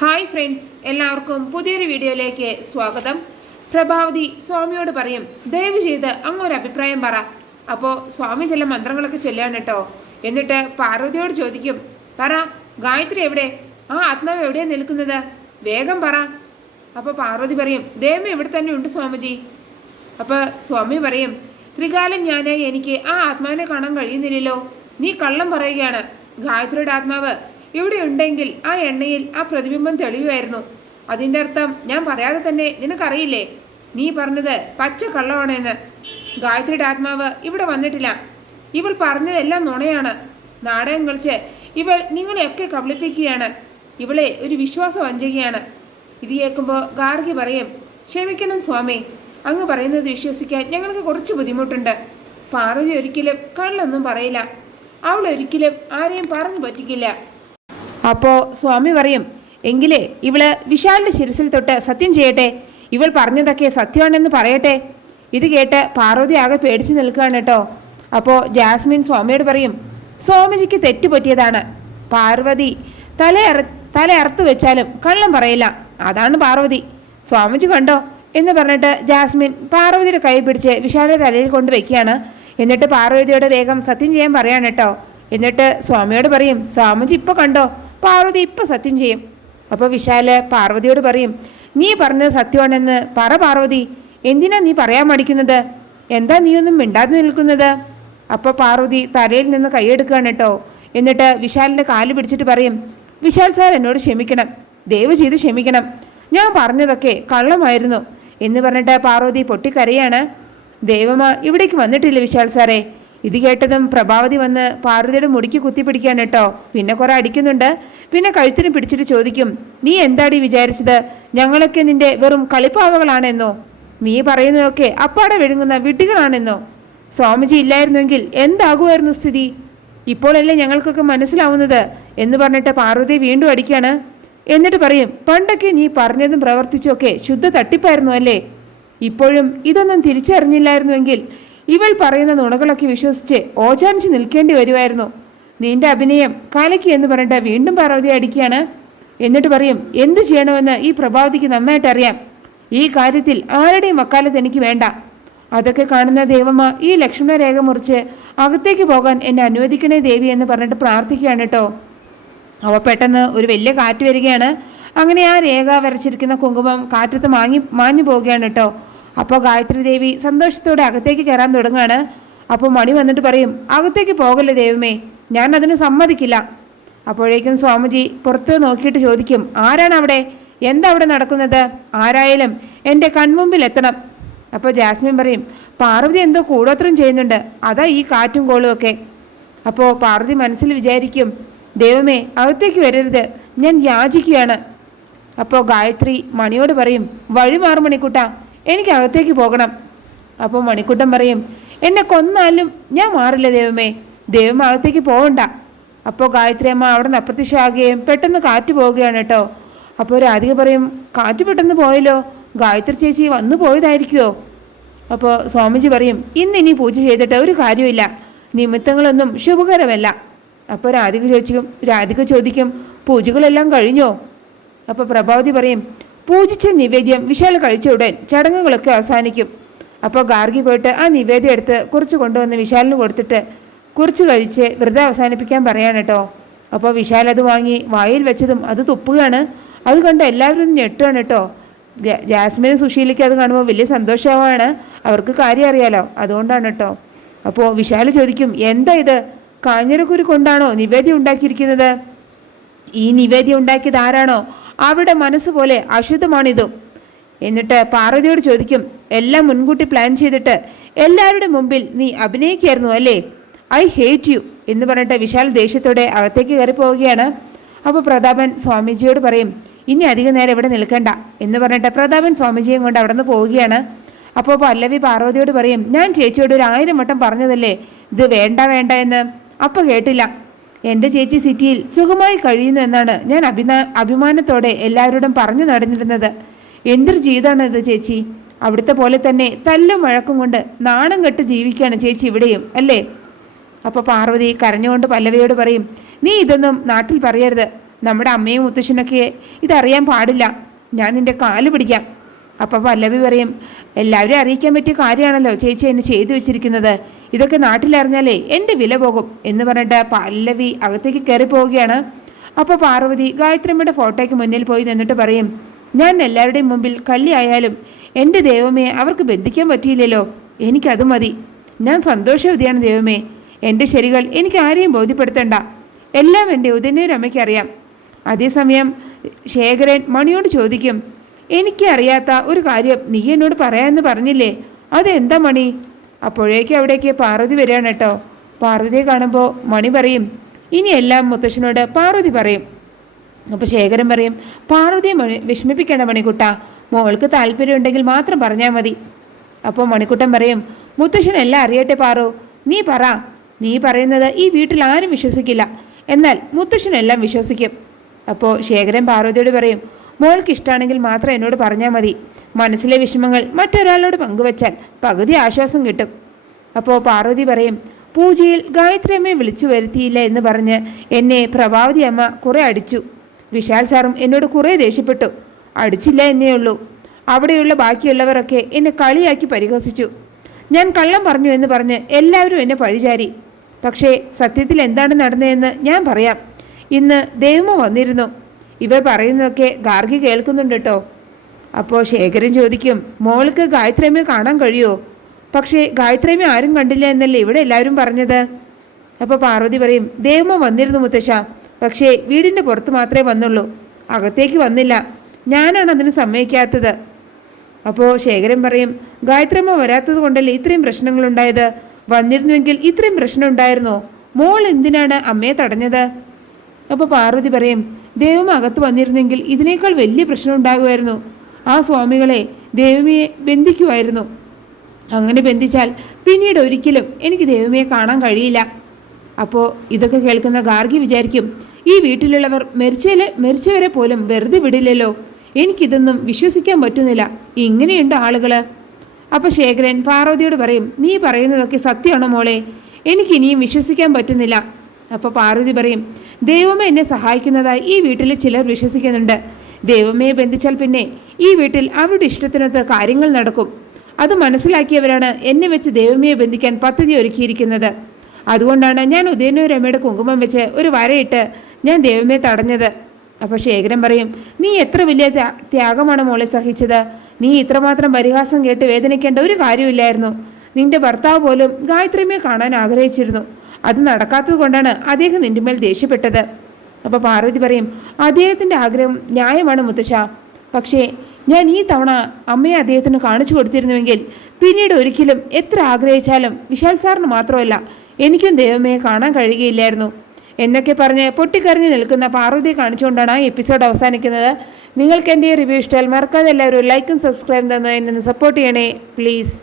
Hi friends, എല്ലാവർക്കും പുതിയൊരു വീഡിയോയിലേക്ക് സ്വാഗതം. പ്രഭാവതി സ്വാമിയോട് പറയും, ദയവ് ചെയ്ത് അങ്ങൊരു അഭിപ്രായം പറ. അപ്പോൾ സ്വാമി ചില മന്ത്രങ്ങളൊക്കെ ചെല്ലാണ് കേട്ടോ. എന്നിട്ട് പാർവതിയോട് ചോദിക്കും, പറ ഗായത്രി എവിടെ? ആ ആത്മാവ് എവിടെയാണ് നിൽക്കുന്നത്? വേഗം പറ. അപ്പോൾ പാർവതി പറയും, ദേവി ഇവിടെ തന്നെ ഉണ്ട് സ്വാമിജി. അപ്പോൾ സ്വാമി പറയും, ത്രികാലം ഞാനായി എനിക്ക് ആ ആത്മാവിനെ കാണാൻ കഴിയുന്നില്ലല്ലോ. നീ കള്ളം പറയുകയാണ്. ഗായത്രിയുടെ ആത്മാവ് ഇവിടെ ഉണ്ടെങ്കിൽ ആ എണ്ണയിൽ ആ പ്രതിബിംബം തെളിയുമായിരുന്നു. അതിൻ്റെ അർത്ഥം ഞാൻ പറയാതെ തന്നെ നിനക്കറിയില്ലേ? നീ പറഞ്ഞത് പച്ച കള്ളമാണെന്ന്. ഗായത്രിയുടെ ആത്മാവ് ഇവിടെ വന്നിട്ടില്ല. ഇവൾ പറഞ്ഞതെല്ലാം നുണയാണ്. നാടകം കളിച്ച് ഇവൾ നിങ്ങളെയൊക്കെ കബളിപ്പിക്കുകയാണ്. ഇവളെ ഒരു വിശ്വാസം വഞ്ചകയാണ്. ഇത് കേൾക്കുമ്പോൾ ഗാർഗി പറയും, ക്ഷമിക്കണം സ്വാമി, അങ്ങ് പറയുന്നത് വിശ്വസിക്കാൻ ഞങ്ങൾക്ക് കുറച്ച് ബുദ്ധിമുട്ടുണ്ട്. പാർവതി ഒരിക്കലും കള്ളൊന്നും പറയില്ല. അവൾ ഒരിക്കലും ആരെയും പറഞ്ഞു പറ്റിക്കില്ല. അപ്പോൾ സ്വാമി പറയും, എങ്കിലേ ഇവള് വിശാലിന്റെ ശിരസിൽ തൊട്ട് സത്യം ചെയ്യട്ടെ. ഇവൾ പറഞ്ഞതൊക്കെ സത്യമാണെന്ന് പറയട്ടെ. ഇത് കേട്ട് പാർവതി ആകെ പേടിച്ച് നിൽക്കുകയാണ് കേട്ടോ. അപ്പോൾ ജാസ്മിൻ സ്വാമിയോട് പറയും, സ്വാമിജിക്ക് തെറ്റുപറ്റിയതാണ്. പാർവതി തല അറുത്തു വെച്ചാലും കള്ളം പറയില്ല. അതാണ് പാർവതി. സ്വാമിജി കണ്ടോ എന്ന് പറഞ്ഞിട്ട് ജാസ്മിൻ പാർവതിയുടെ കൈ പിടിച്ച് വിശാലിന്റെ തലയിൽ കൊണ്ട് വെക്കുകയാണ്. എന്നിട്ട് പാർവതിയോട് വേഗം സത്യം ചെയ്യാൻ പറയാണ് കേട്ടോ. എന്നിട്ട് സ്വാമിയോട് പറയും, സ്വാമിജി ഇപ്പോൾ കണ്ടോ, പാർവതി ഇപ്പോൾ സത്യം ചെയ്യും. അപ്പോൾ വിശാല് പാർവതിയോട് പറയും, നീ പറഞ്ഞത് സത്യമാണെന്ന് പറ പാർവതി. എന്തിനാ നീ പറയാൻ മടിക്കുന്നത്? എന്താ നീ ഒന്നും മിണ്ടാതെ നിൽക്കുന്നത്? അപ്പോൾ പാർവതി തലയിൽ നിന്ന് കൈയെടുക്കുകയാണ് കേട്ടോ. എന്നിട്ട് വിശാലിൻ്റെ കാല് പിടിച്ചിട്ട് പറയും, വിശാൽ സാർ എന്നോട് ക്ഷമിക്കണം, ദയവ് ചെയ്ത് ക്ഷമിക്കണം. ഞാൻ പറഞ്ഞതൊക്കെ കള്ളമായിരുന്നു എന്ന് പറഞ്ഞിട്ട് പാർവതി പൊട്ടിക്കരയാണ്. ദൈവമ ഇവിടേക്ക് വന്നിട്ടില്ല വിശാൽ സാറേ. ഇത് കേട്ടതും പ്രഭാവതി വന്ന് പാർവതിയുടെ മുടിക്ക് കുത്തിപ്പിടിക്കാൻ കേട്ടോ. പിന്നെ കുറെ അടിക്കുന്നുണ്ട്. പിന്നെ കഴുത്തിന് പിടിച്ചിട്ട് ചോദിക്കും, നീ എന്താടി വിചാരിച്ചത്? ഞങ്ങളൊക്കെ നിന്റെ വെറും കളിപ്പാവകളാണെന്നോ? നീ പറയുന്നതൊക്കെ അപ്പാടെ വിഴുങ്ങുന്ന വിഡ്ഢികളാണെന്നോ? സ്വാമിജി ഇല്ലായിരുന്നെങ്കിൽ എന്താകുമായിരുന്നു സ്ഥിതി? ഇപ്പോഴല്ലേ ഞങ്ങൾക്കൊക്കെ മനസ്സിലാവുന്നത് എന്ന് പറഞ്ഞിട്ട് പാർവതി വീണ്ടും അടിക്കാണ്. എന്നിട്ട് പറയും, പണ്ടൊക്കെ നീ പറഞ്ഞതും പ്രവർത്തിച്ചൊക്കെ ശുദ്ധ തട്ടിപ്പായിരുന്നു അല്ലേ? ഇപ്പോഴും ഇതൊന്നും തിരിച്ചറിഞ്ഞില്ലായിരുന്നുവെങ്കിൽ ഇവൾ പറയുന്ന നുണകളൊക്കെ വിശ്വസിച്ച് ഓചാനിച്ച് നിൽക്കേണ്ടി വരുമായിരുന്നു. നിന്റെ അഭിനയം കലക്കി എന്ന് പറഞ്ഞിട്ട് വീണ്ടും പാർവതി അടിക്കുകയാണ്. എന്നിട്ട് പറയും, എന്ത് ചെയ്യണമെന്ന് ഈ പ്രഭാവതിക്ക് നന്നായിട്ട് അറിയാം. ഈ കാര്യത്തിൽ ആരുടെയും വക്കാലത്ത് എനിക്ക് വേണ്ട. അതൊക്കെ കാണുന്ന ദേവമ്മ ഈ ലക്ഷ്മണരേഖ മുറിച്ച് അകത്തേക്ക് പോകാൻ എന്നെ അനുവദിക്കണേ ദേവി എന്ന് പറഞ്ഞിട്ട് പ്രാർത്ഥിക്കുകയാണ് കേട്ടോ. അവ പെട്ടെന്ന് ഒരു വലിയ കാറ്റ് വരികയാണ്. അങ്ങനെ ആ രേഖ വരച്ചിരിക്കുന്ന കുങ്കുമം കാറ്റത്ത് മാഞ്ഞു പോവുകയാണ് കേട്ടോ. അപ്പോൾ ഗായത്രി ദേവി സന്തോഷത്തോടെ അകത്തേക്ക് കയറാൻ തുടങ്ങുകയാണ്. അപ്പോൾ മണി വന്നിട്ട് പറയും, അകത്തേക്ക് പോകല്ലേ ദൈവമേ, ഞാൻ അതിന് സമ്മതിക്കില്ല. അപ്പോഴേക്കും സ്വാമിജി പുറത്ത് നോക്കിയിട്ട് ചോദിക്കും, ആരാണ് അവിടെ? എന്താ അവിടെ നടക്കുന്നത്? ആരായാലും എൻ്റെ കൺമുമ്പിൽ എത്തണം. അപ്പോൾ ജാസ്മിൻ പറയും, പാർവതി എന്തോ കൂടോത്രം ചെയ്യുന്നുണ്ട്, അതാ ഈ കാറ്റും കോളും ഒക്കെ. അപ്പോൾ പാർവതി മനസ്സിൽ വിചാരിക്കും, ദൈവമേ അകത്തേക്ക് വരരുത്, ഞാൻ യാചിക്കുകയാണ്. അപ്പോൾ ഗായത്രി മണിയോട് പറയും, വഴി മാറും മണിക്കുട്ട, എനിക്ക് അകത്തേക്ക് പോകണം. അപ്പോൾ മണിക്കുട്ടൻ പറയും, എന്നെ കൊന്നാലും ഞാൻ മാറില്ല ദൈവമേ, ദൈവം അകത്തേക്ക് പോകണ്ട. അപ്പോൾ ഗായത്രി അമ്മ അവിടെ നിന്ന് അപ്രത്യക്ഷമാകുകയും പെട്ടെന്ന് കാറ്റ് പോവുകയാണ് കേട്ടോ. അപ്പോൾ രാധിക പറയും, കാറ്റ് പെട്ടെന്ന് പോയല്ലോ, ഗായത്രി ചേച്ചി വന്നു പോയതായിരിക്കുമോ? അപ്പോൾ സ്വാമിജി പറയും, ഇനി പൂജ ചെയ്തിട്ട് ഒരു കാര്യമില്ല, നിമിത്തങ്ങളൊന്നും ശുഭകരമല്ല. അപ്പോൾ രാധിക ചോദിക്കും, പൂജകളെല്ലാം കഴിഞ്ഞോ? അപ്പോൾ പ്രഭാവതി പറയും, പൂജിച്ച നിവേദ്യം വിശാൽ കഴിച്ച ഉടൻ ചടങ്ങുകളൊക്കെ അവസാനിക്കും. അപ്പോൾ ഗാർഗി പോയിട്ട് ആ നിവേദ്യം എടുത്ത് കുറച്ച് കൊണ്ടുവന്ന് വിശാലിന് കൊടുത്തിട്ട് കുറച്ച് കഴിച്ച് വ്രതം അവസാനിപ്പിക്കാൻ പറയാണ് കേട്ടോ. അപ്പോൾ വിശാൽ അത് വാങ്ങി വായിൽ വെച്ചതും അത് തുപ്പുകയാണ്. അത് കണ്ട് എല്ലാവരും ഞെട്ടുകയാണ് കേട്ടോ. ജാസ്മിനും സുശീലയ്ക്ക് അത് കാണുമ്പോൾ വലിയ സന്തോഷമാവാണ്. അവർക്ക് കാര്യം അറിയാലോ, അതുകൊണ്ടാണ് കേട്ടോ. അപ്പോൾ വിശാൽ ചോദിക്കും, എന്താ ഇത്? കാഞ്ഞിരക്കുരു കൊണ്ടാണോ നിവേദ്യം ഉണ്ടാക്കിയിരിക്കുന്നത്? ഈ നിവേദ്യം ഉണ്ടാക്കിയത് ആരാണോ അവരുടെ മനസ്സുപോലെ അശുദ്ധമാണിതും. എന്നിട്ട് പാർവതിയോട് ചോദിക്കും, എല്ലാം മുൻകൂട്ടി പ്ലാൻ ചെയ്തിട്ട് എല്ലാവരുടെ മുമ്പിൽ നീ അഭിനയിക്കായിരുന്നു അല്ലേ? ഐ ഹേറ്റ് യു എന്ന് പറഞ്ഞിട്ട് വിശാൽ ദേഷ്യത്തോടെ അകത്തേക്ക് കയറി പോവുകയാണ്. അപ്പോൾ പ്രതാപൻ സ്വാമിജിയോട് പറയും, ഇനി അധികം നേരം ഇവിടെ നിൽക്കണ്ട എന്ന് പറഞ്ഞിട്ട് പ്രതാപൻ സ്വാമിജിയും കൊണ്ട് അവിടെ നിന്ന് പോവുകയാണ്. അപ്പോൾ പല്ലവി പാർവതിയോട് പറയും, ഞാൻ ചേച്ചിയോട് 1000 വട്ടം പറഞ്ഞതല്ലേ ഇത് വേണ്ട വേണ്ട എന്ന്, അപ്പോൾ കേട്ടില്ല. എൻ്റെ ചേച്ചി സിറ്റിയിൽ സുഖമായി കഴിയുന്നു എന്നാണ് ഞാൻ അഭിമാനത്തോടെ എല്ലാവരോടും പറഞ്ഞു നടന്നിരുന്നത്. എന്തൊരു ജീവിതമാണ് ഇത് ചേച്ചി. അവിടുത്തെ പോലെ തന്നെ തല്ലും വഴക്കും കൊണ്ട് നാണം കെട്ട് ജീവിക്കുകയാണ് ചേച്ചി ഇവിടെയും അല്ലേ? അപ്പോൾ പാർവതി കരഞ്ഞുകൊണ്ട് പല്ലവിയോട് പറയും, നീ ഇതൊന്നും നാട്ടിൽ പറയരുത്. നമ്മുടെ അമ്മയും മുത്തശ്ശനൊക്കെ ഇതറിയാൻ പാടില്ല. ഞാൻ നിന്റെ കാല് പിടിക്കാം. അപ്പം പല്ലവി പറയും, എല്ലാവരും അറിയിക്കാൻ പറ്റിയ കാര്യമാണല്ലോ ചേച്ചി എന്നെ ചെയ്തു വെച്ചിരിക്കുന്നത്. ഇതൊക്കെ നാട്ടിലറിഞ്ഞാലേ എൻ്റെ വില പോകും എന്ന് പറഞ്ഞിട്ട് പല്ലവി അകത്തേക്ക് കയറി പോവുകയാണ്. അപ്പോൾ പാർവതി ഗായത്രിയമ്മയുടെ ഫോട്ടോയ്ക്ക് മുന്നിൽ പോയി നിന്നിട്ട് പറയും, ഞാൻ എല്ലാവരുടെയും മുമ്പിൽ കള്ളിയായാലും എൻ്റെ ദൈവമേ അവർക്ക് ബന്ധിക്കാൻ പറ്റിയില്ലല്ലോ, എനിക്കത് മതി. ഞാൻ സന്തോഷവതിയാണ് ദൈവമേ. എൻ്റെ ശരികൾ എനിക്ക് ആരെയും ബോധ്യപ്പെടുത്തണ്ട. എല്ലാം എൻ്റെ ഉദയനൂരമ്മയ്ക്ക് അറിയാം. അതേസമയം ശേഖരൻ മണിയോട് ചോദിക്കും, എനിക്ക് അറിയാത്ത ഒരു കാര്യം നീ എന്നോട് പറയാമെന്ന് പറഞ്ഞില്ലേ, അതെന്താ മണി? അപ്പോഴേക്കും അവിടേക്ക് പാർവതി വരികയാണ് കേട്ടോ. പാർവതിയെ കാണുമ്പോൾ മണി പറയും, ഇനിയെല്ലാം മുത്തശ്ശനോട് പാർവതി പറയും. അപ്പോൾ ശേഖരൻ പറയും, പാർവതിയെ വിഷമിപ്പിക്കേണ്ട മണിക്കുട്ട, മോൾക്ക് താല്പര്യമുണ്ടെങ്കിൽ മാത്രം പറഞ്ഞാൽ മതി. അപ്പോൾ മണിക്കുട്ടൻ പറയും, മുത്തശ്ശൻ എല്ലാം അറിയട്ടെ പാറു, നീ പറ. നീ പറയുന്നത് ഈ വീട്ടിൽ ആരും വിശ്വസിക്കില്ല, എന്നാൽ മുത്തശ്ശനെല്ലാം വിശ്വസിക്കും. അപ്പോൾ ശേഖരൻ പാർവതിയോട് പറയും, മോൾക്ക് ഇഷ്ടമാണെങ്കിൽ മാത്രം എന്നോട് പറഞ്ഞാൽ മതി. മനസ്സിലെ വിഷമങ്ങൾ മറ്റൊരാളോട് പങ്കുവച്ചാൽ പകുതി ആശ്വാസം കിട്ടും. അപ്പോൾ പാർവതി പറയും, പൂജയിൽ ഗായത്രി അമ്മയെ വിളിച്ചു വരുത്തിയില്ല എന്ന് പറഞ്ഞ് എന്നെ പ്രഭാവതി അമ്മ കുറെ അടിച്ചു. വിശാൽ സാറും എന്നോട് കുറെ ദേഷ്യപ്പെട്ടു. അടിച്ചില്ല എന്നേ ഉള്ളൂ. അവിടെയുള്ള ബാക്കിയുള്ളവരൊക്കെ എന്നെ കളിയാക്കി പരിഹസിച്ചു. ഞാൻ കള്ളം പറഞ്ഞു എന്ന് പറഞ്ഞ് എല്ലാവരും എന്നെ പഴിചാരി. പക്ഷേ സത്യത്തിൽ എന്താണ് നടന്നതെന്ന് ഞാൻ പറയാം. ഇന്ന് ദൈവമ വന്നിരുന്നു. ഇവർ പറയുന്നതൊക്കെ ഗാർഗി കേൾക്കുന്നുണ്ട് കേട്ടോ. അപ്പോൾ ശേഖരൻ ചോദിക്കും, മോൾക്ക് ഗായത്രിയമ്മയെ കാണാൻ കഴിയുമോ? പക്ഷേ ഗായത്രിയമ്മ ആരും കണ്ടില്ല എന്നല്ലേ ഇവിടെ എല്ലാവരും പറഞ്ഞത്. അപ്പോൾ പാർവതി പറയും, ദേവമ വന്നിരുന്നു മുത്തശ്ശ, പക്ഷേ വീടിൻ്റെ പുറത്ത് മാത്രമേ വന്നുള്ളൂ, അകത്തേക്ക് വന്നില്ല. ഞാനാണ് അതിന് സമ്മതിക്കാത്തത്. അപ്പോൾ ശേഖരൻ പറയും, ഗായത്രിയമ്മ വരാത്തത് കൊണ്ടല്ലേ ഇത്രയും പ്രശ്നങ്ങളുണ്ടായത്. വന്നിരുന്നുവെങ്കിൽ ഇത്രയും പ്രശ്നം ഉണ്ടായിരുന്നോ? മോൾ എന്തിനാണ് അമ്മയെ തടഞ്ഞത്? അപ്പോൾ പാർവതി പറയും, ദേവമ അകത്ത് വന്നിരുന്നെങ്കിൽ ഇതിനേക്കാൾ വലിയ പ്രശ്നം ഉണ്ടാകുമായിരുന്നു. ആ സ്വാമികളെ ദേവമയെ ബന്ധിക്കുമായിരുന്നു. അങ്ങനെ ബന്ധിച്ചാൽ പിന്നീട് ഒരിക്കലും എനിക്ക് ദേവമയെ കാണാൻ കഴിയില്ല. അപ്പോൾ ഇതൊക്കെ കേൾക്കുന്ന ഗാർഗി വിചാരിക്കും, ഈ വീട്ടിലുള്ളവർ മരിച്ചവരെ പോലും വെറുതെ വിടില്ലല്ലോ. എനിക്കിതൊന്നും വിശ്വസിക്കാൻ പറ്റുന്നില്ല. ഇങ്ങനെയുണ്ട് ആളുകൾ. അപ്പോൾ ശേഖരൻ പാർവതിയോട് പറയും, നീ പറയുന്നതൊക്കെ സത്യമാണോ മോളെ? എനിക്കിനിയും വിശ്വസിക്കാൻ പറ്റുന്നില്ല. അപ്പോൾ പാർവതി പറയും, ദൈവമേ എന്നെ സഹായിക്കുന്നതായി ഈ വീട്ടിൽ ചിലർ വിശ്വസിക്കുന്നുണ്ട്. ദൈവമയെ ബന്ധിച്ചാൽ പിന്നെ ഈ വീട്ടിൽ അവരുടെ ഇഷ്ടത്തിനൊത്ത് കാര്യങ്ങൾ നടക്കും. അത് മനസ്സിലാക്കിയവരാണ് എന്നെ വെച്ച് ദൈവമയെ ബന്ധിക്കാൻ പദ്ധതി ഒരുക്കിയിരിക്കുന്നത്. അതുകൊണ്ടാണ് ഞാൻ ഉദയനൂരമ്മയുടെ കുങ്കുമം വെച്ച് ഒരു വരയിട്ട് ഞാൻ ദൈവമയെ തടഞ്ഞത്. അപ്പോൾ ശേഖരൻ പറയും, നീ എത്ര വലിയ ത്യാഗമാണ് മോളെ സഹിച്ചത്. നീ ഇത്രമാത്രം പരിഹാസം കേട്ട് വേദനിക്കേണ്ട ഒരു കാര്യമില്ലായിരുന്നു. നിന്റെ ഭർത്താവ് പോലും ഗായത്രിയമ്മയെ കാണാൻ ആഗ്രഹിച്ചിരുന്നു. അത് നടക്കാത്തത് കൊണ്ടാണ് അദ്ദേഹം നിന്റെ മേൽ ദേഷ്യപ്പെട്ടത്. അപ്പോൾ പാർവതി പറയും, അദ്ദേഹത്തിൻ്റെ ആഗ്രഹം ന്യായമാണ് മുത്തശ്ശ. പക്ഷേ ഞാൻ ഈ തവണ അമ്മയെ അദ്ദേഹത്തിന് കാണിച്ചു കൊടുത്തിരുന്നുവെങ്കിൽ പിന്നീട് ഒരിക്കലും എത്ര ആഗ്രഹിച്ചാലും വിശാൽ സാറിന് മാത്രമല്ല എനിക്കും ദൈവമയെ കാണാൻ കഴിയുകയില്ലായിരുന്നു എന്നൊക്കെ പറഞ്ഞ് പൊട്ടിക്കരഞ്ഞു നിൽക്കുന്ന പാർവതിയെ കാണിച്ചുകൊണ്ടാണ് ആ എപ്പിസോഡ് അവസാനിക്കുന്നത്. നിങ്ങൾക്ക് എൻ്റെ റിവ്യൂ ഇഷ്ടമായാൽ മറക്കാതെ എല്ലാവരും ലൈക്കും സബ്സ്ക്രൈബും തന്ന് എന്നെ സപ്പോർട്ട് ചെയ്യണേ പ്ലീസ്.